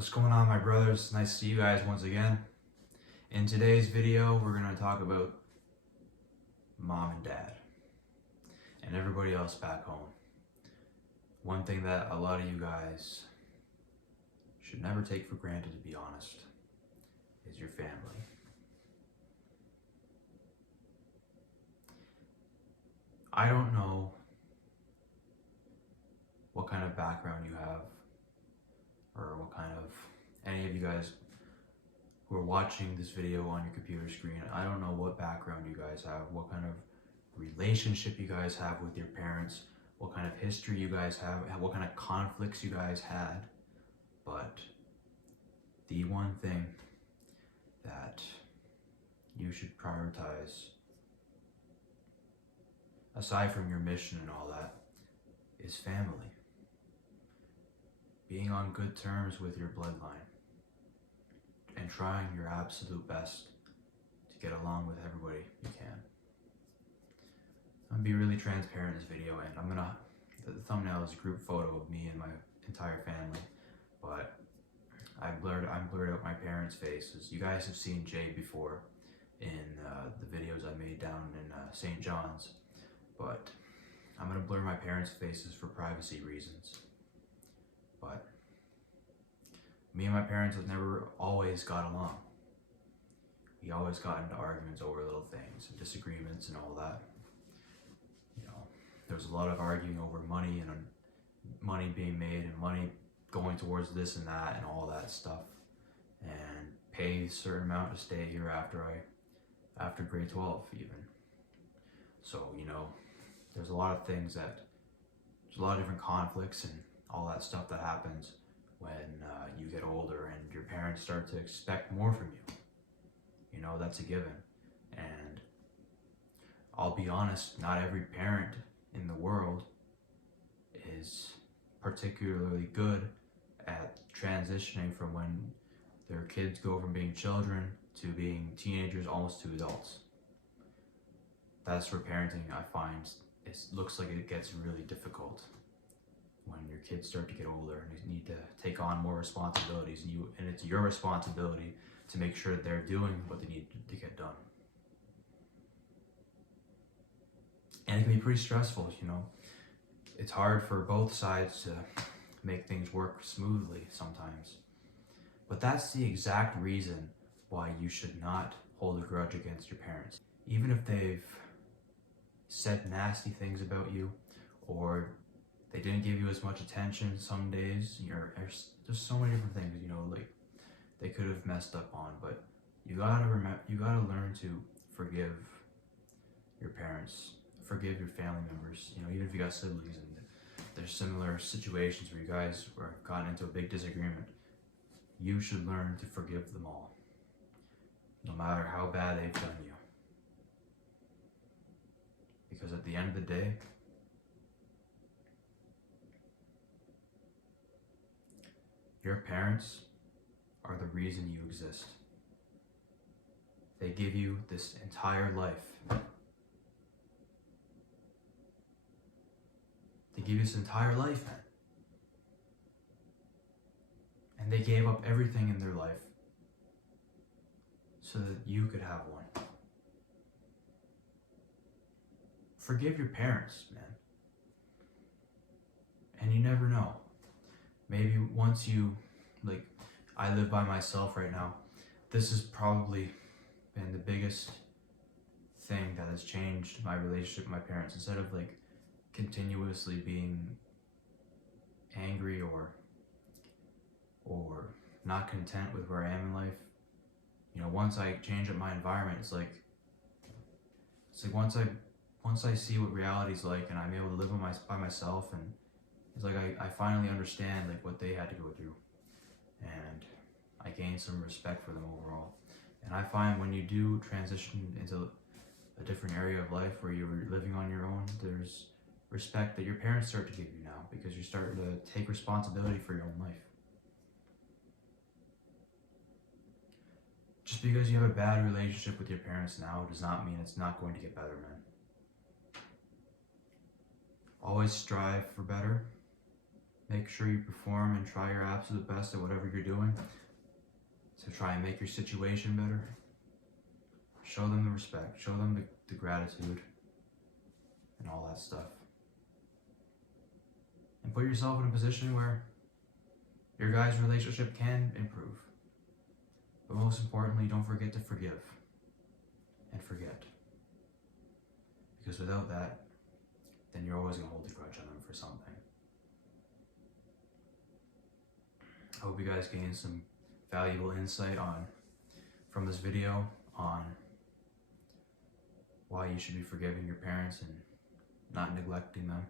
What's going on, my brothers? Nice to see you guys once again. In today's video, we're going to talk about mom and dad and everybody else back home. One thing that a lot of you guys should never take for granted, to be honest, is your family. I don't know what kind of background you have, or what kind of, any of you guys who are watching this video on your computer screen, I don't know what background you guys have, what kind of relationship you guys have with your parents, what kind of history you guys have, what kind of conflicts you guys had, but the one thing that you should prioritize, aside from your mission and all that, is family. Being on good terms with your bloodline and trying your absolute best to get along with everybody you can. I'm gonna be really transparent in this video, and the thumbnail is a group photo of me and my entire family, but I blurred out my parents' faces. You guys have seen Jay before in the videos I made down in St. John's, but I'm gonna blur my parents' faces for privacy reasons. But me and my parents have never always got along. We always got into arguments over little things and disagreements and all that. You know, there was a lot of arguing over money and money being made and money going towards this and that and all that stuff, and pay a certain amount to stay here after grade 12 even. So, you know, there's a lot of things there's a lot of different conflicts and all that stuff that happens when you get older and your parents start to expect more from you. You know, that's a given. And I'll be honest, not every parent in the world is particularly good at transitioning from when their kids go from being children to being teenagers, almost to adults. That's where parenting, I find, it looks like it gets really difficult when your kids start to get older and you need to take on more responsibilities, and it's your responsibility to make sure that they're doing what they need to get done. And it can be pretty stressful, you know. It's hard for both sides to make things work smoothly sometimes. But that's the exact reason why you should not hold a grudge against your parents. Even if they've said nasty things about you, or they didn't give you as much attention some days, there's so many different things, you know, like they could have messed up on, but you gotta learn to forgive your parents, forgive your family members, you know, even if you got siblings and there's similar situations where you guys have gotten into a big disagreement, you should learn to forgive them all, no matter how bad they've done you. Because at the end of the day, your parents are the reason you exist. They give you this entire life. They give you this entire life, man. And they gave up everything in their life so that you could have one. Forgive your parents, man. And you never know. Maybe once I live by myself right now. This has probably been the biggest thing that has changed my relationship with my parents. Instead of continuously being angry or not content with where I am in life, you know, once I change up my environment, it's like once I see what reality's like and I'm able to live by myself, and it's like I finally understand what they had to go through, and I gain some respect for them overall. And I find when you do transition into a different area of life where you're living on your own, there's respect that your parents start to give you now, because you're starting to take responsibility for your own life. Just because you have a bad relationship with your parents now does not mean it's not going to get better, man. Always strive for better. make sure you perform and try your absolute best at whatever you're doing to try and make your situation better. Show them the respect, show them the gratitude, and all that stuff. And put yourself in a position where your guys' relationship can improve. But most importantly, don't forget to forgive and forget. Because without that, then you're always going to hold a grudge on them for something. I hope you guys gained some valuable insight from this video on why you should be forgiving your parents and not neglecting them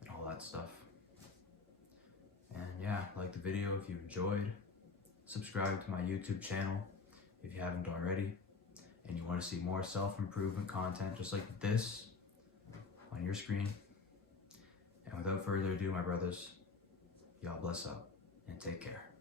and all that stuff. And yeah, like the video if you enjoyed. Subscribe to my YouTube channel if you haven't already. And you want to see more self-improvement content just like this on your screen. And without further ado, my brothers, y'all bless up and take care.